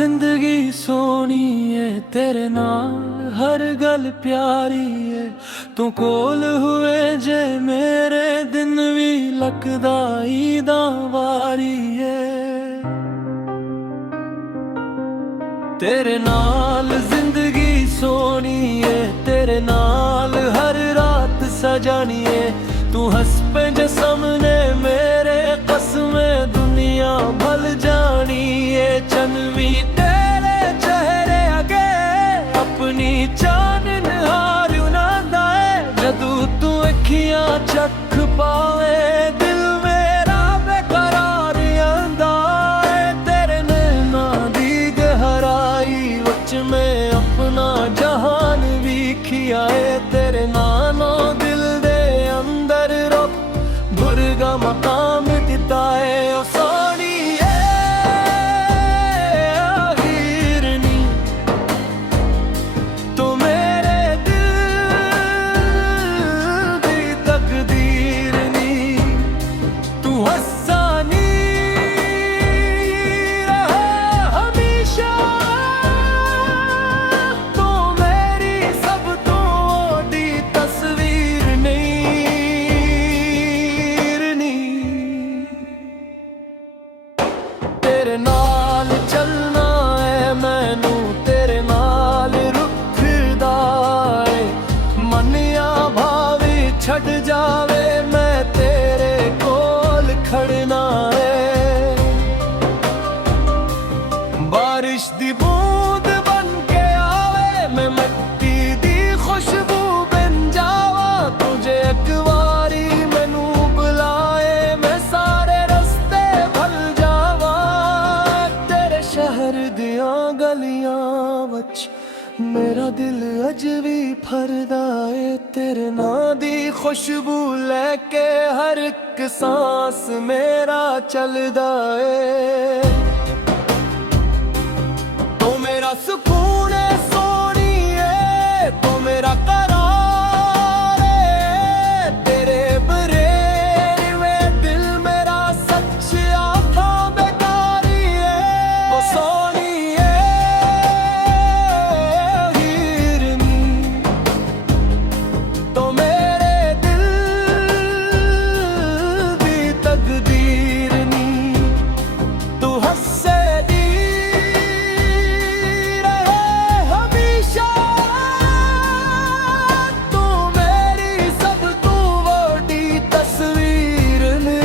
जिंदगी सोनी है तेरे नाल हर गल प्यारी है। तू कोल हुए जे मेरे दिन भी लकदा ईदा वारी है। तेरे नाल जिंदगी सोनी है तेरे नाल हर रात सजानी है। तू हंस पे जे सामने मेरे कसमें दुनिया भल जानी है। चनवी तेरे चेहरे आगे अपनी चानन हारू ना दाए। जदू तू अखियां चख पावे दिल मेरा बेकरार आंदा है। तेरे नैना दी गहराई वच में अपना जहान वीखिया है। तेरे नालों दिल दे अंदर रब बुरगा मकाम दिता है। ओ सोनी हीरनी तू मेरे दिल दी तकदीर नी। तू हसानी रहे हमेशा तू मेरी सब तो दी तस्वीर नहीं। तेरे नाल चलना है मैनू तेरे नाल रुखदा है। मनिया भावी छड़ जावे मैं तेरे कोल खड़ना है। बारिश दी बूंद बन के आवे मैं मिट्टी दी खुशबू बन जावा। तुझे एक बारी मैनू बुलाए मैं सारे रस्ते भल जावा। तेरे शहर दियां गलियां वच मेरा दिल अज भी फरदा है। तेरे नां दी खुशबू लेके हर एक सांस मेरा चलदा है। तू मेरा सुकून है सोनी है तू मेरा करार है। तेरे बरेर में दिल मेरा सच आथा बेकारी है। वो सोनी है हीरनी तो मेरे दिल दी तकदीर नी। तू हंसे दी रहे हमेशा तू मेरी सब तू वड्डी तस्वीर नी।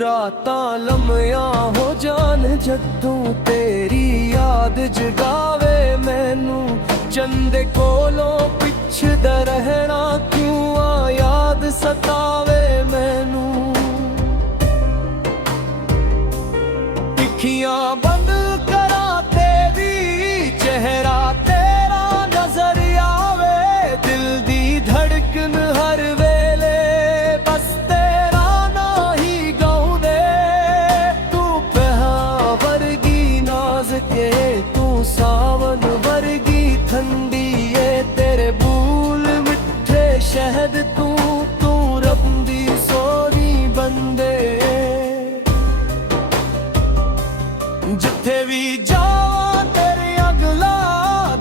रातां लम्मियां हो जान जदों तेरी याद जगावे मैनू। चंदे कोलों पिछदा रहना क्यों आ याद सतावे मैनू। अखियां बंद करा ते भी चेहरा तेरा नजर आवे। दिल दी धड़कन हर वेले बस तेरा ना ही गाउंदे। तू पहा वर्गी नाज के तू सावन वर्गी ठंडी है। तेरे बूल मिठे शहद तू तू रब दी सोनी बंदे। जिथे भी जावां तेरे अगला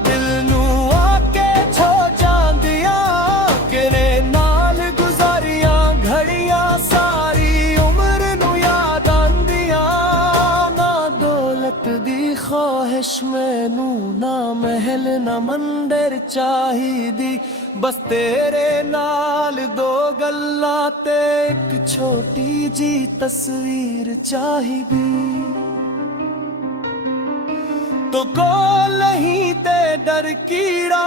दिल नू आके छो जांदियां। किने नाल गुजारियां घड़ियां सारी उम्र नू याद आंदियां। ना दौलत दी ख्वाहिश मैनू ना महल ना मंदिर चाहिदी। बस तेरे नाल दो गल्लां ते एक छोटी जी तस्वीर चाहिदी। तो कोल ही ते डर कीड़ा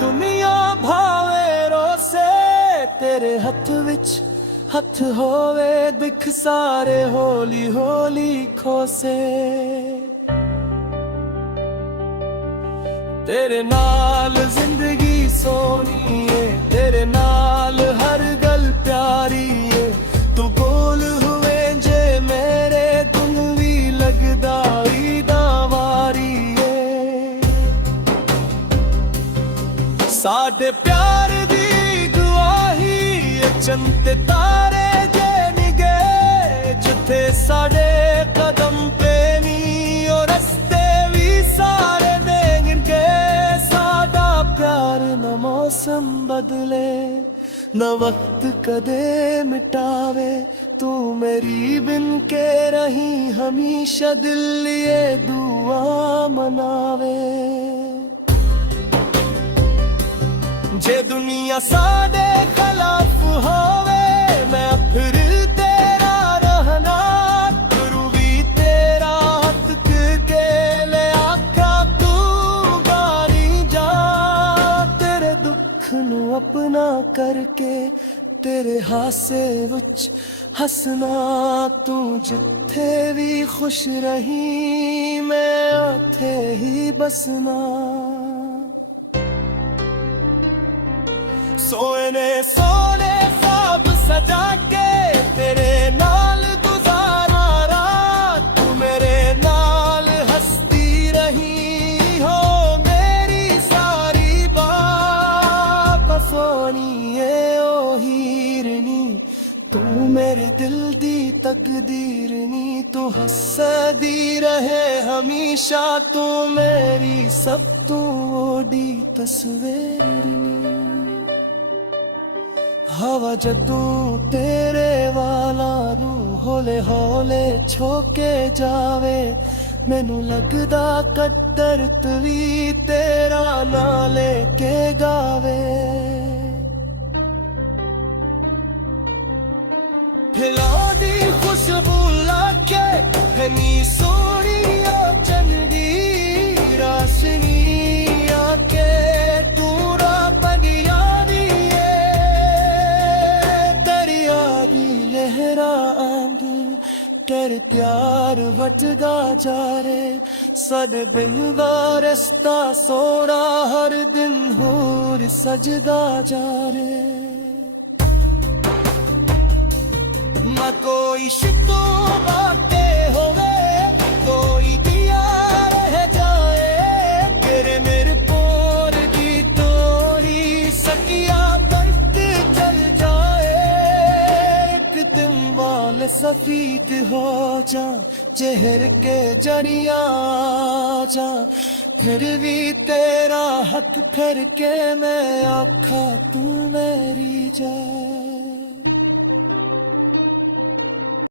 दुनिया भावे रोसे। तेरे हथ विच हथ होवे दिख सारे होली होली खोसे। तेरे नाल जिंदगी सोनी है तेरे नाल हर गल प्यारी है। तू कोल हुए जे मेरे दिन भी लगदा ईदा वारी है। साडे प्यार दी गवाही चंद तारे जे निगे ना वक्त कदे मिटावे, तू मेरी बिन के रही हमेशा दिल लिए दुआ मनावे। जे दुनिया साडे खिलाफ होवे, मैं फिर तेरा रहना करू भी तेरा हथ के ले आखा तू गानी जा। तेरे दुख नू अपना करके तेरे हासे विच हसना, तू जिथे भी खुश रही मैं उथे ही बसना। सोने सोने ख्वाब सजा के तेरे नाल गुजारा रात, तू मेरे नाल हंसती रही हो मेरी सारी बात। सोनिए ओ हीरनी तू मेरे दिल दी तकदीरनी, तू हंसदी रहे हमेशा, तू मेरी सब तू ओडी तस्वीरनी। हवा जदों तेरे वाला नू हौले हौले छोके जावे, मैनू लगदा कदरत भी तेरा ना लेके गावे। फिलौदी खुशबू लाके हनी सोनी ओ चंदी राशनी आके तू रब बनिया दी दरिया दी लहरा आंदी, तेरे प्यार वटदा जा रे। सद बिन दा रस्ता सोना हर दिन होर सजदा जा रे। ना कोई शिको बातें होवे, कोई दिया रह जाए, तेरे मेरे पोर की तोड़ी सकिया बंद चल जाए। एक दिन वाल सफीद हो जा, चेहर के जरिया जा, फिर भी तेरा हक करके मैं आखा तू मेरी जा।